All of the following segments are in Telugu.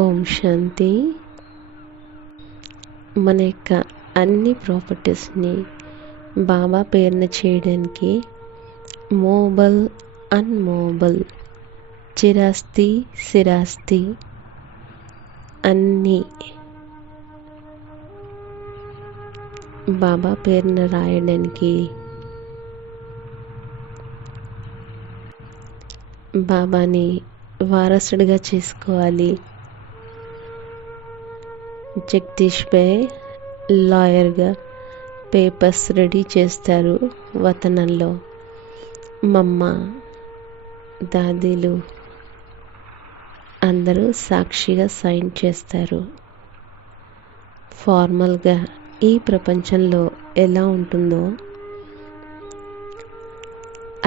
ఓం శాంతి. మన యొక్క అన్ని ప్రాపర్టీస్ని బాబా పేరున చేయడానికి మోబల్, అన్మోబల్, చిరాస్తి, స్థిరాస్తి అన్నీ బాబా పేరున రాయడానికి బాబాని వారసుడిగా చేసుకోవాలి. జగదీష్ భాయ్ లాయర్గా పేపర్స్ రెడీ చేస్తారు. వతనంలో మమ్మ, దాదీలు అందరూ సాక్షిగా సైన్ చేస్తారు. ఫార్మల్గా ఈ ప్రపంచంలో ఎలా ఉంటుందో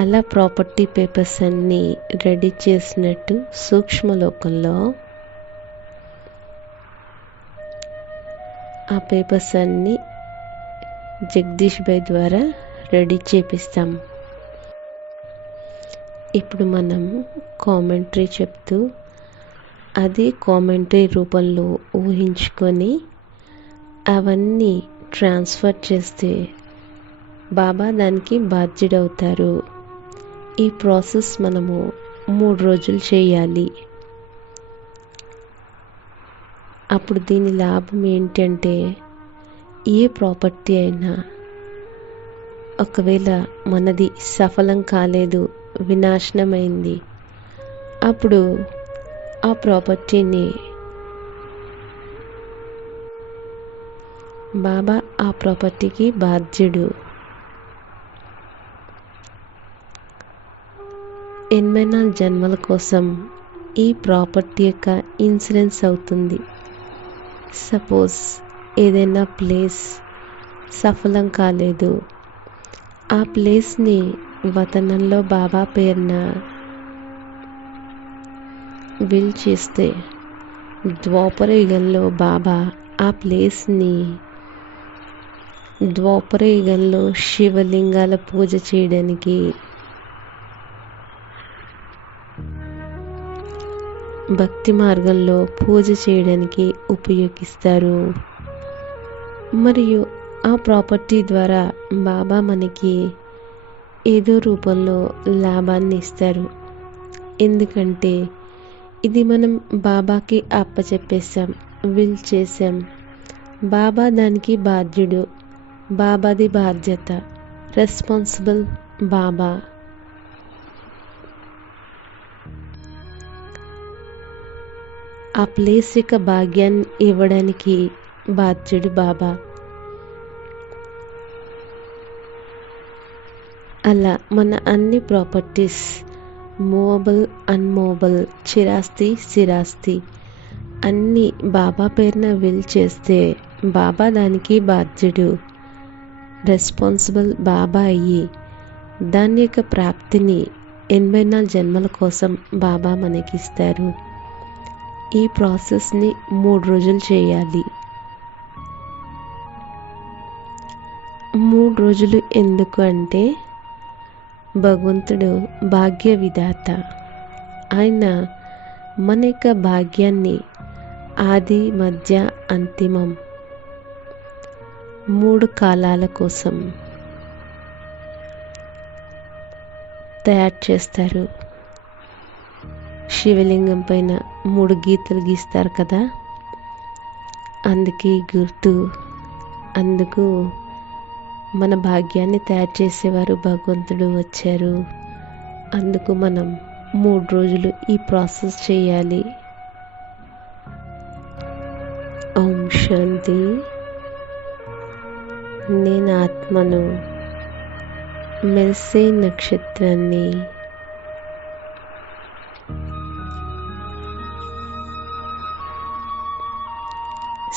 అలా ప్రాపర్టీ పేపర్స్ అన్నీ రెడీ చేసినట్టు సూక్ష్మలోకంలో ఆ పేపర్స్ అన్నీ జగదీష్ భాయ్ ద్వారా రెడీ చేపిస్తాం. ఇప్పుడు మనం కామెంటరీ చెప్తూ అది కామెంటరీ రూపంలో ఊహించుకొని అవన్నీ ట్రాన్స్ఫర్ చేస్తే బాబా దానికి బాధ్యుడవుతారు. ఈ ప్రాసెస్ మనము 3 రోజులు చేయాలి. అప్పుడు దీని లాభం ఏంటంటే ఏ ప్రాపర్టీ అయినా ఒకవేళ మనది సఫలం కాలేదు, వినాశనమైంది, అప్పుడు ఆ ప్రాపర్టీని బాబా ఆ ప్రాపర్టీకి బాధ్యుడు. 84 జన్మల కోసం ఈ ప్రాపర్టీ యొక్క ఇన్సూరెన్స్ అవుతుంది. సపోజ్ ఏదైనా ప్లేస్ సఫలం కాలేదు, ఆ ప్లేస్ని వతనంలో బాబా పేరున విల్ చేస్తే ద్వాపర యుగంలో బాబా ఆ ప్లేస్ని ద్వాపర యుగంలో శివలింగాల పూజ చేయడానికి, భక్తి మార్గంలో పూజ చేయడానికి ఉపయోగిస్తారు. మరియు ఆ ప్రాపర్టీ ద్వారా బాబా మనకి ఏదో రూపంలో లాభాన్ని ఇస్తారు. ఎందుకంటే ఇది మనం బాబాకి అప్పచెప్పేసాం, విల్ చేసాం. బాబా దానికి బాధ్యుడు. బాబాది బాధ్యత, రెస్పాన్సిబుల్ బాబా. ఆ ప్లేస్ యొక్క భాగ్యాన్ని ఇవ్వడానికి బాధ్యుడు బాబా. అలా మన అన్ని ప్రాపర్టీస్ మూవబుల్, అన్మూవబుల్, చిరాస్తి, స్థిరాస్తి అన్నీ బాబా పేరున విల్ చేస్తే బాబా దానికి బాధ్యుడు, రెస్పాన్సిబుల్ బాబా అయ్యి దాని యొక్క ప్రాప్తిని 84 జన్మల కోసం బాబా మనకిస్తారు. ఈ ప్రాసెస్ని 3 రోజులు చేయాలి. 3 రోజులు ఎందుకు అంటే భగవంతుడు భాగ్య విధాత. ఆయన మన యొక్క భాగ్యాన్ని ఆది, మధ్య, అంతిమం 3 కాలాల కోసం తయారు చేస్తారు. శివలింగం పైన 3 గీతలు గీస్తారు కదా, అందుకే గుర్తు. అందుకు మన భాగ్యాన్ని తయారు చేసేవారు భగవంతుడు వచ్చారు. అందుకు మనం 3 రోజులు ఈ ప్రాసెస్ చేయాలి. ఓం శాంతి. నేను ఆత్మను, మెరిసే నక్షత్రాన్ని,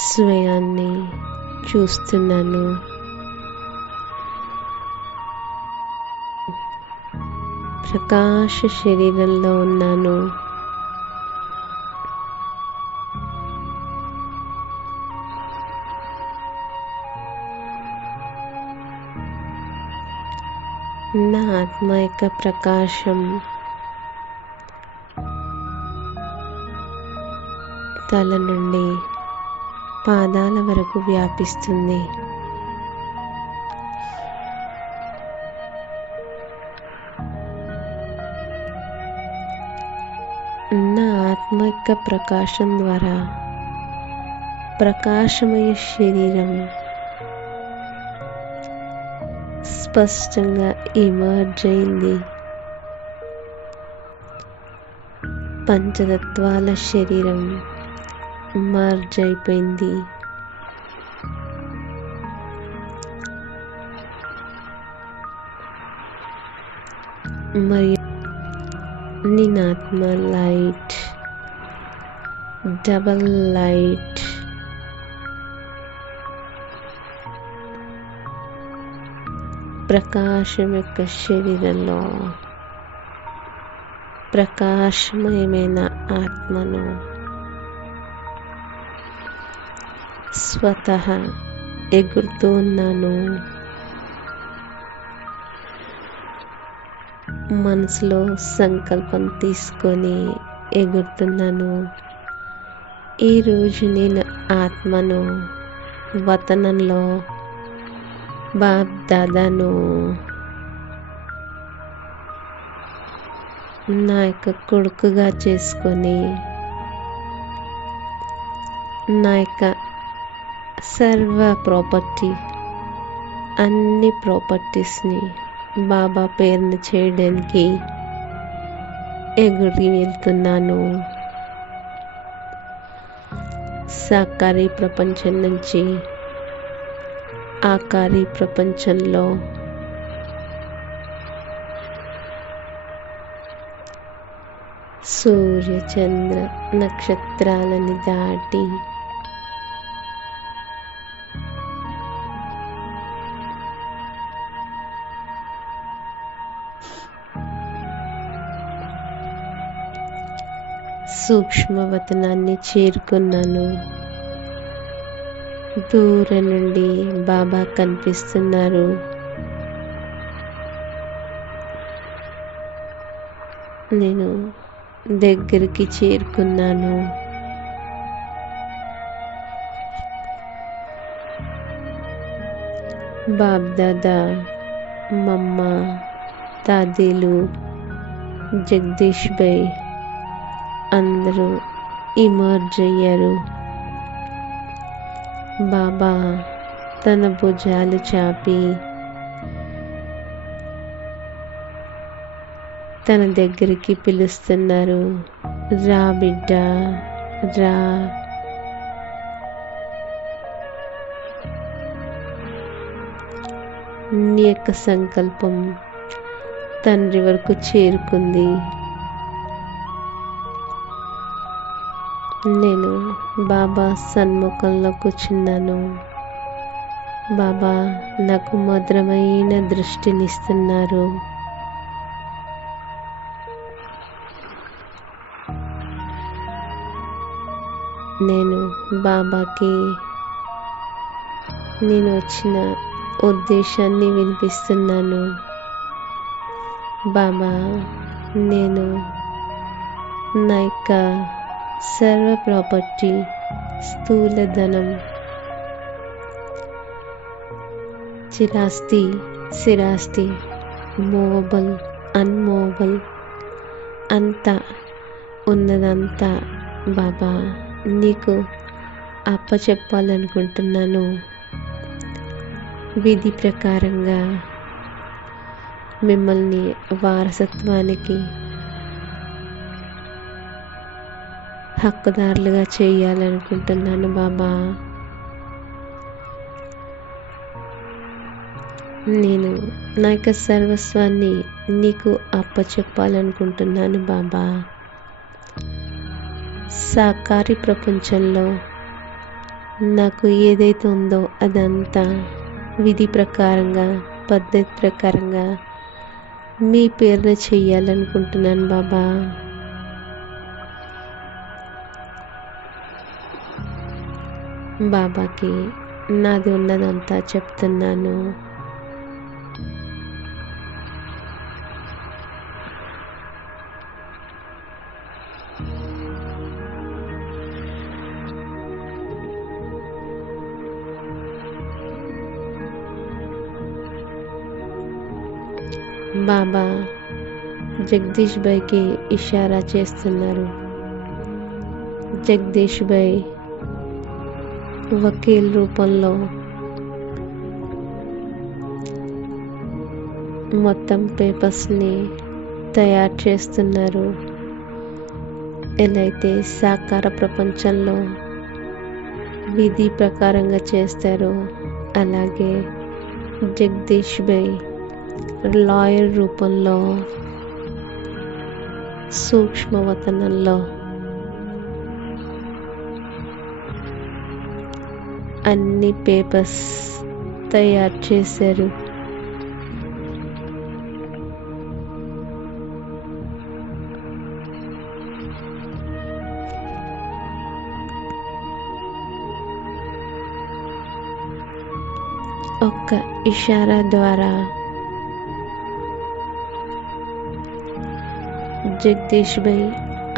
స్వయాన్ని చూస్తున్నాను. ప్రకాశ శరీరంలో ఉన్నాను. నా ఆత్మ యొక్క ప్రకాశం తల నుండి పాదాల వరకు వ్యాపిస్తుంది. నా ఆత్మ యొక్క ప్రకాశం ద్వారా ప్రకాశమయ శరీరం స్పష్టంగా ఇమర్జ్ అయింది. పంచతత్వాల శరీరం మర్జ్ అయిపోయింది. మరియు నినాత్మ లైట్, డబల్ లైట్, ప్రకాశం యొక్క శరీరంలో ప్రకాశమయమైన ఆత్మను స్వతహా ఎగురుతూ ఉన్నాను. మనసులో సంకల్పం తీసుకొని ఎగురుతున్నాను. ఈరోజు నేను ఆత్మను వతనంలో బాప్ దాదాను నా యొక్క కొడుకుగా చేసుకొని నా యొక్క సర్వ ప్రాపర్టీ, అన్ని ప్రాపర్టీస్ని బాబా పేరుని చేయడానికి ఎగురి వెళ్తున్నాను. సాకారీ ప్రపంచం నుంచి ఆకారీ ప్రపంచంలో సూర్య చంద్ర నక్షత్రాలని దాటి సూక్ష్మవతనాన్ని చేరుకున్నాను. దూరం నుండి బాబా కనిపిస్తున్నారు. నేను దగ్గరికి చేరుకున్నాను. బాబ్ దాదా, మమ్మ, తాతీలు, జగదీష్ భాయ్ అందరూ ఇమర్జ్ అయ్యారు. బాబా తన భుజాలు చాపి తన దగ్గరికి పిలుస్తున్నారు. రా బిడ్డ, రా. నీ యొక్క సంకల్పం తండ్రి వరకు చేరుకుంది. నేను బాబా సన్ముఖంలో కూర్చున్నాను. బాబా నాకు మధురమైన దృష్టినిస్తున్నారు. నేను బాబాకి నేను వచ్చిన ఉద్దేశాన్ని వినిపిస్తున్నాను. బాబా, నేను నా యొక్క సర్వ ప్రాపర్టీ, స్థూల ధనం, చిరాస్తి, స్థిరాస్తి, మూవబుల్, అన్మూవబుల్ అంతా ఉన్నదంతా బాబా నీకు అప్పచెప్పాలనుకుంటున్నాను. విధి ప్రకారంగా మిమ్మల్ని వారసత్వానికి హక్కుదారులుగా చేయాలనుకుంటున్నాను బాబా. నేను నా యొక్క సర్వస్వాన్ని నీకు అప్పచెప్పాలనుకుంటున్నాను బాబా. సాకారి ప్రపంచంలో నాకు ఏదైతే ఉందో అదంతా విధి ప్రకారంగా, పద్ధతి ప్రకారంగా మీ పేరున చెయ్యాలనుకుంటున్నాను బాబా. బాబాకి నాది ఉన్నదంతా చెప్తున్నాను. బాబా జగదీష్ భాయ్కి ఇషారా చేస్తున్నారు. జగదీష్ భాయ్ వకీల్ రూపంలో మొత్తం పేపర్స్ని తయారు చేస్తున్నారు. ఎలా అయితే సాకార ప్రపంచంలో విధి ప్రకారంగా చేస్తారో అలాగే జగదీష్ భాయ్ లాయర్ రూపంలో సూక్ష్మవతనంలో అన్ని పేపర్స్ తయారు చేశారు. ఒక్క ఇషారా ద్వారా జగదీష్ భాయ్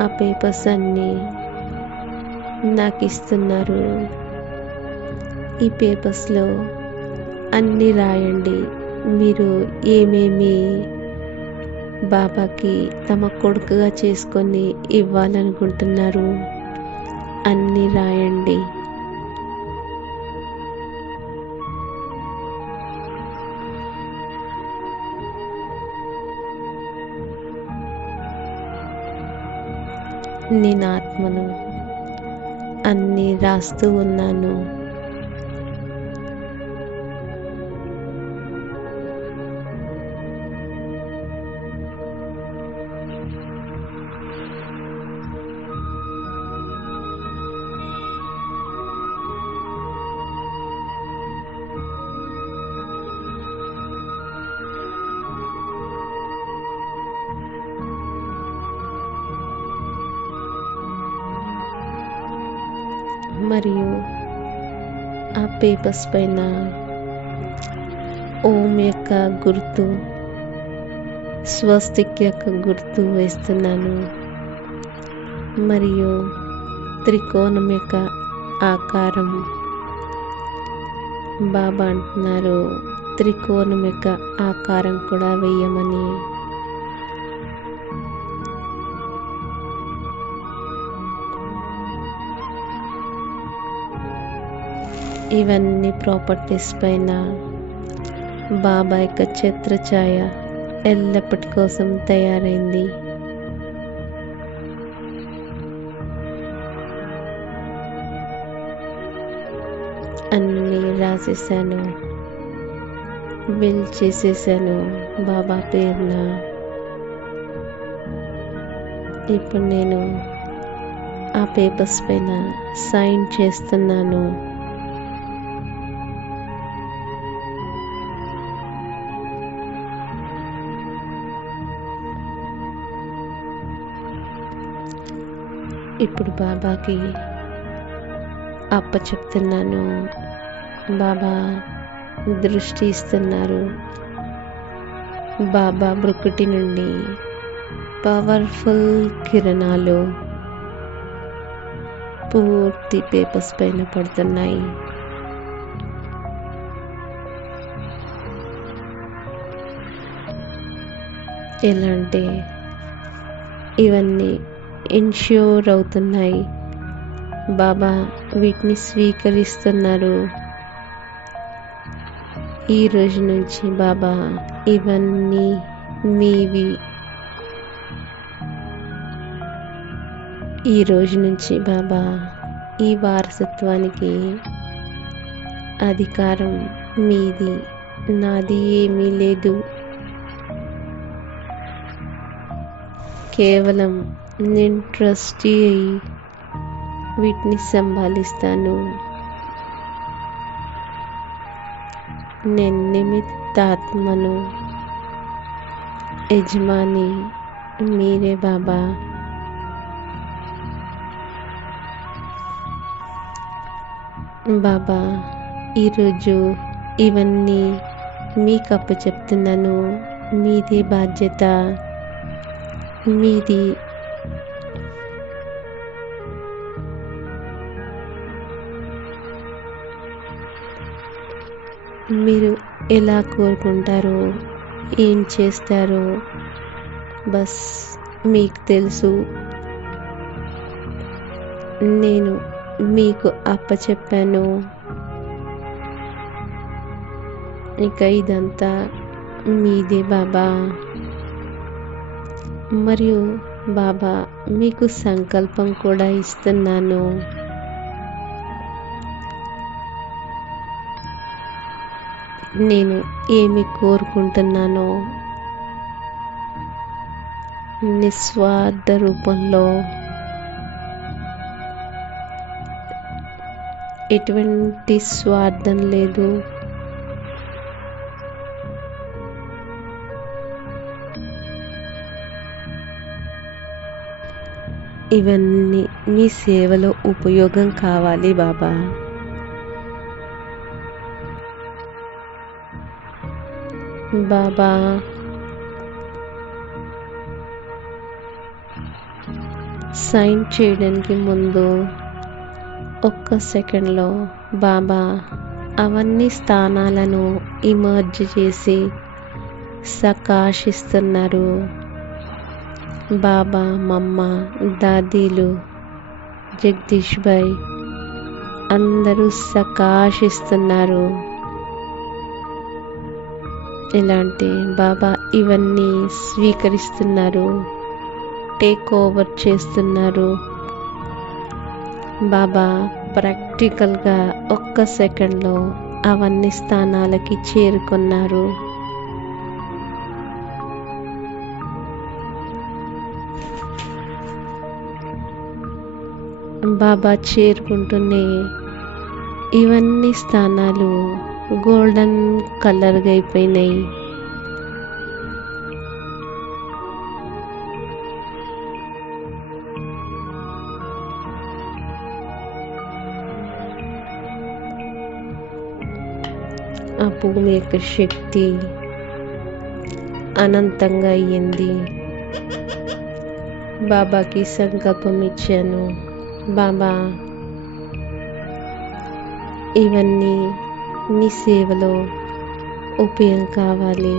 ఆ పేపర్స్ అన్నీ నాకు ఇస్తున్నారు. ఈ పేపర్స్లో అన్నీ రాయండి, మీరు ఏమేమి బాబాకి తమ కొడుకుగా చేసుకొని ఇవ్వాలనుకుంటున్నారు అన్నీ రాయండి. నేను ఆత్మను అన్నీ రాస్తూ ఉన్నాను. మరియు ఆ పేపర్స్ పైన ఓం యొక్క గుర్తు, స్వస్తిక్ యొక్క గుర్తు వేస్తున్నాను. మరియు త్రికోణం యొక్క ఆకారం బాబా అంటున్నారు, త్రికోణం యొక్క ఆకారం కూడా వేయమని. ఇవన్నీ ప్రాపర్టీస్ పైన బాబా యొక్క ఛత్రఛాయ ఎల్లప్పటి కోసం తయారైంది. అన్నీ రాసేసాను, బిల్ చేసేసాను బాబా పేరున. ఇప్పుడు నేను ఆ పేపర్స్ పైన సైన్ చేస్తున్నాను. ఇప్పుడు బాబాకి అప్పచెప్తున్నాను. బాబా దృష్టి ఇస్తున్నారు. బాబా బ్రుకుటి నుండి పవర్ఫుల్ కిరణాలు పూర్తి పేపర్స్ పైన పడుతున్నాయి. ఎలా అంటే ఇవన్నీ ఇన్ష్యూర్ అవుతున్నాయి. బాబా వీటిని స్వీకరిస్తున్నారు. ఈ రోజు నుంచి బాబా ఇవన్నీ మీవి. ఈ రోజు నుంచి బాబా ఈ వారసత్వానికి అధికారం మీది, నాది ఏమీ లేదు. కేవలం నేను ట్రస్టీ అయి వీటిని సంభాలిస్తాను. నేను నిమిత్తాత్మను, యజమాని మీరే బాబా. బాబా ఈరోజు ఇవన్నీ మీకు అప్పచెప్తున్నాను. మీదే బాధ్యత, మీది. మీరు ఎలా కోరుకుంటారో ఏం చేస్తారో బస్ మీకు తెలుసు. నేను మీకు అప్పచెప్పాను. ఇక ఇదంతా మీదే బాబా. మరియు బాబా మీకు సంకల్పం కూడా ఇస్తున్నాను. నేను ఏమి కోరుకుంటున్నానో నిస్వార్థ రూపంలో, ఎటువంటి స్వార్థం లేదు. ఇవన్నీ మీ సేవలో ఉపయోగం కావాలి బాబా. బాబా సైన్ చేయడానికి ముందు ఒక్క సెకండ్లో బాబా అవన్నీ స్థానాలను ఇమర్జ్ చేసి సకాశిస్తున్నారు. బాబా, మమ్మ, దాదీలు, జగదీష్ భాయ్ అందరూ సకాశిస్తున్నారు. ఇలాంటి బాబా ఇవన్నీ స్వీకరిస్తున్నారు, టేక్ ఓవర్ చేస్తున్నారు. బాబా ప్రాక్టికల్గా ఒక్క సెకండ్లో అవన్నీ స్థానాలకి చేరుకున్నారు. బాబా చేరుకుంటూనే ఇవన్నీ స్థానాలు గోల్డెన్ కలర్గా అయిపోయినాయి. ఆ భూమి యొక్క శక్తి అనంతంగా అయ్యింది. బాబాకి సంకల్పం ఇచ్చాను, బాబా ఇవన్నీ నీ సేవలో ఉపయోగం కావాలి.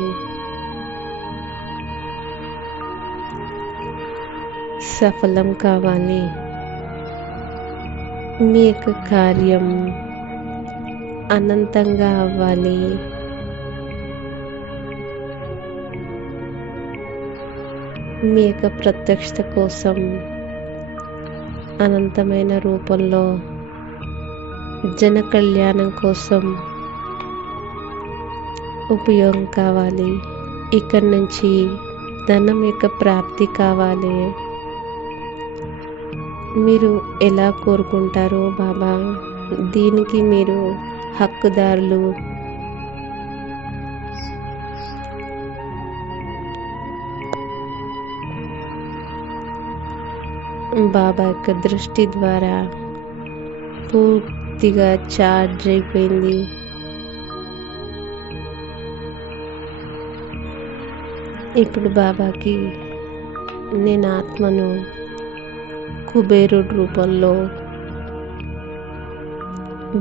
సఫలం కావాలి. మీ యొక్క కార్యం అనంతంగా అవ్వాలి. మీ యొక్క ప్రత్యక్షత కోసం అనంతమైన రూపంలో జన కళ్యాణం కోసం ఉపయోగం కావాలి. ఇక్కడి నుంచి ధనం యొక్క ప్రాప్తి కావాలి. మీరు ఎలా కోరుకుంటారో బాబా దీనికి మీరు హక్కుదారులు. బాబా యొక్క దృష్టి ద్వారా పూర్తిగా ఛార్జ్ అయిపోయింది. ఇప్పుడు బాబాకి నేను ఆత్మను కుబేరుడు రూపంలో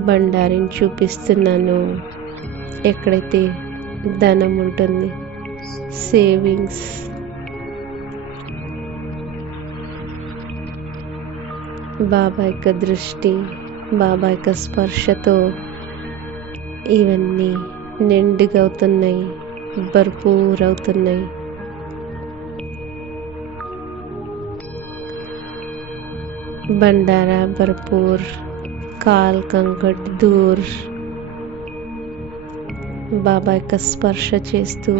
బండారిని చూపిస్తున్నాను. ఎక్కడైతే ధనం ఉంటుంది, సేవింగ్స్, బాబా యొక్క దృష్టి, బాబా యొక్క స్పర్శతో ఇవన్నీ నిండుగా అవుతున్నాయి, భర్పూర్ అవుతున్నాయి. బండారా భర్పూర్, కాల్ కంకట్ దూర్ బాబా యొక్క స్పర్శ చేస్తూ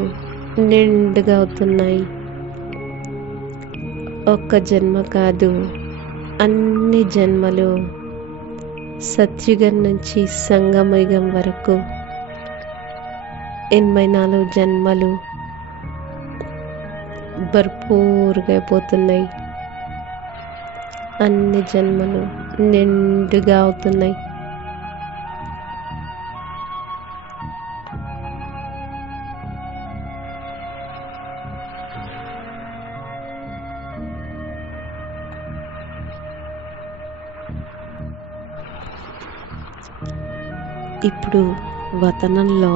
నిండుగా అవుతున్నాయి. ఒక్క జన్మ కాదు, అన్ని జన్మలు, సత్యుగం నుంచి సంగమయుగం వరకు 84 జన్మలు భర్పూరుగా అయిపోతున్నాయి. అన్ని జన్మలు నిండుగా అవుతున్నాయి. ఇప్పుడు వతనంలో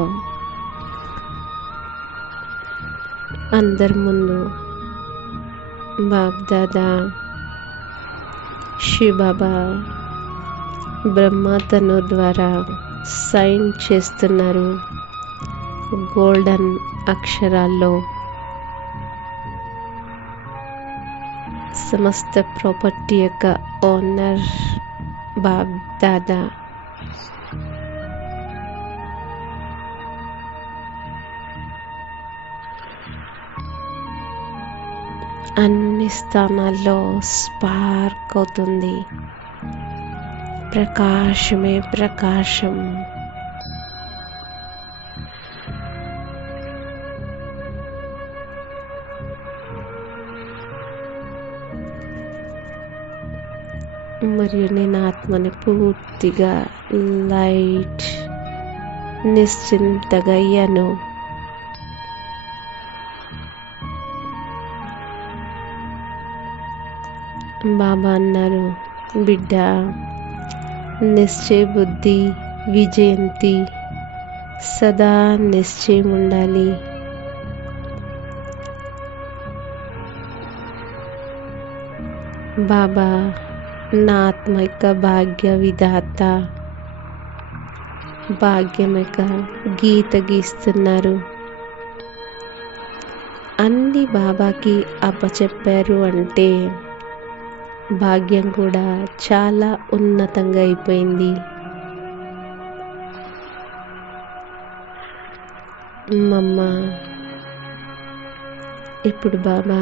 అందరి ముందు బాబ్దాదా శివబాబా బ్రహ్మతను ద్వారా సైన్ చేస్తున్నారు గోల్డెన్ అక్షరాల్లో. సమస్త ప్రాపర్టీ యొక్క ఓనర్ బాబ్దాదా. అన్ని స్థానాల్లో స్పార్క్ అవుతుంది. ప్రకాశమే ప్రకాశం. మరియు నేను ఆత్మని పూర్తిగా లైట్ నిశ్చింతగా అయ్యాను. బాబా అన్నారు, బిడ్డ, నిశ్చయ బుద్ధి విజయంతి, సదా నిశ్చయం ఉండాలి. బాబా నా ఆత్మ యొక్క భాగ్య విధాత, భాగ్యం యొక్క గీత గీస్తున్నారు. అన్ని బాబాకి అప్పచెప్పారు అంటే భాగ్యం కూడా చాలా ఉన్నతంగా అయిపోయింది. మమ్మ ఇప్పుడు బాబా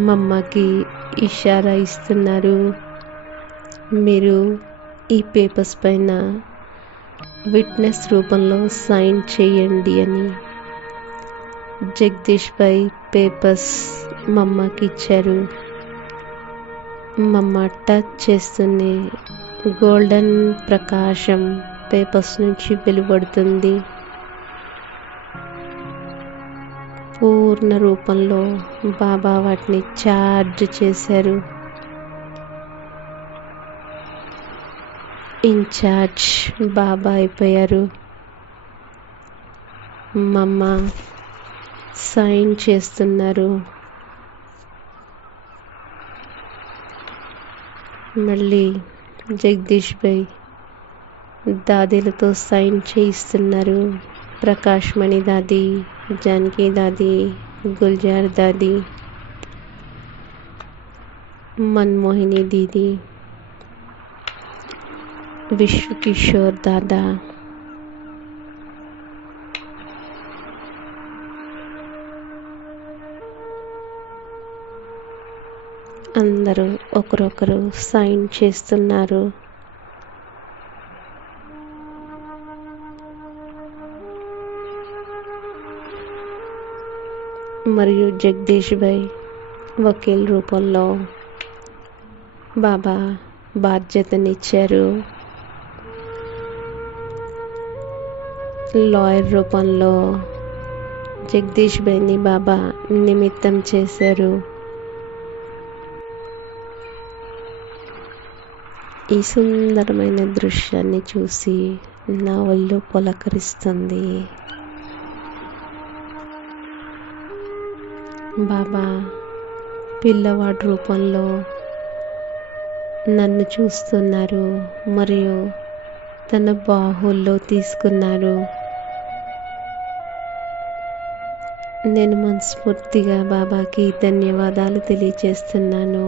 మమ్మకి ఇషారా ఇస్తున్నారు, మీరు ఈ పేపర్స్ పైన విట్నెస్ రూపంలో సైన్ చేయండి అని. జగదీష్ పై పేపర్స్ మమ్మకి ఇచ్చారు. మమ్మ టచ్ చేస్తూనే గోల్డెన్ ప్రకాశం పేపర్స్ నుంచి వెలువడుతుంది. పూర్ణ రూపంలో బాబా వాటిని చార్జ్ చేశారు. ఇన్ఛార్జ్ బాబా అయిపోయారు. మమ్మ సైన్ చేస్తున్నారు. మళ్ళీ జగదీష్ భాయ్ దాదీలతో సైన్ చేయిస్తున్నారు. ప్రకాష్ మణి దాది, జానకి దాది, గుల్జార్ దాది, మన్మోహిని దీది, విశ్వ కిషోర్ దాదా, అందరూ ఒకరొకరు సైన్ చేస్తున్నారు. మరియు జగదీష్ భాయ్ వకీల్ రూపంలో బాబా బాధ్యతనిచ్చారు. లాయర్ రూపంలో జగదీష్ భాయ్ని బాబా నిమిత్తం చేశారు. ఈ సుందరమైన దృశ్యాన్ని చూసి నా ఒళ్ళు పులకరిస్తుంది. బాబా పిల్లవాడి రూపంలో నన్ను చూస్తున్నారు మరియు తన బాహుల్లో తీసుకున్నారు. నేను మనస్ఫూర్తిగా బాబాకి ధన్యవాదాలు తెలియజేస్తున్నాను.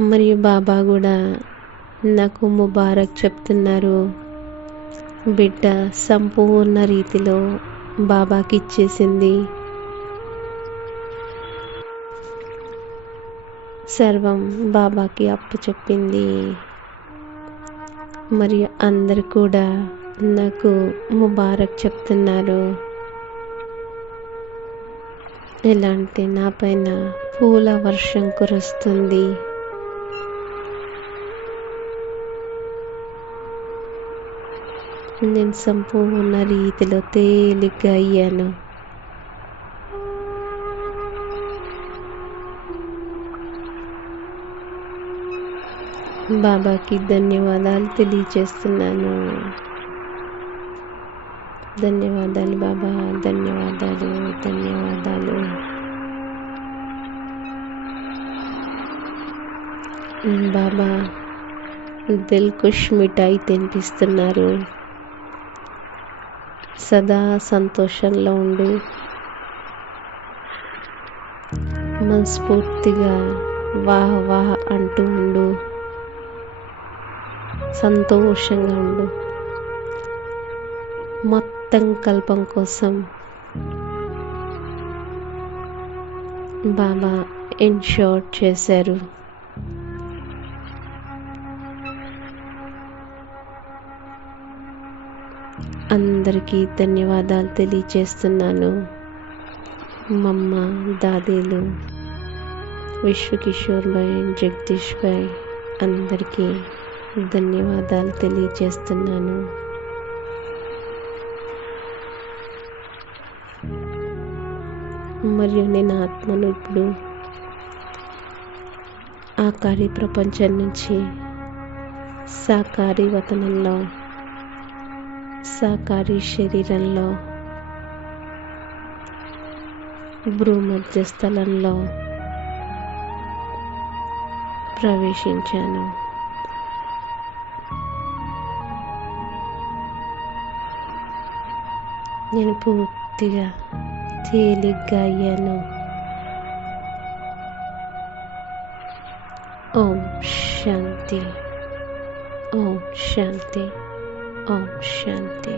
మరియు బాబా కూడా నాకు ముబారక్ చెప్తున్నారు. బిడ్డ సంపూర్ణ రీతిలో బాబాకి ఇచ్చేసింది. సర్వం బాబాకి అప్పచెప్పింది. మరియు అందరు కూడా నాకు ముబారక్ చెప్తున్నారు. ఎలా అంటే నా పైన పూల వర్షం కురుస్తుంది. నేను సంపూర్ణ రీతిలో తేలిగ్గా అయ్యాను. బాబాకి ధన్యవాదాలు తెలియజేస్తున్నాను. ధన్యవాదాలు బాబా, ధన్యవాదాలు, ధన్యవాదాలు. బాబా దిల్ ఖుష్ మిఠాయి తినిపిస్తున్నారు. సదా సంతోషంలో ఉండు, మనస్ఫూర్తిగా వాహ్ వాహ్ అంటూ ఉండు, సంతోషంగా ఉండు. మొత్తం కల్పం కోసం బాబా ఇన్షూర్ చేశారు. అందరికీ ధన్యవాదాలు తెలియచేస్తున్నాను. మమ్మ, దాదీలు, విశ్వకిషోర్ భాయ్, జగదీష్ భాయ్ అందరికీ ధన్యవాదాలు తెలియచేస్తున్నాను. మరియు నేను ఆత్మను ఇప్పుడు ఆకారి ప్రపంచం నుంచి సాకారి వతనంలో, సాకారి శరీరంలో, భూమధ్య స్థలంలో ప్రవేశించాను. నేను పూర్తిగా తేలిగ్గా అయ్యాను. ఓం శాంతి, ఓం శాంతి, ఓం శాంతి.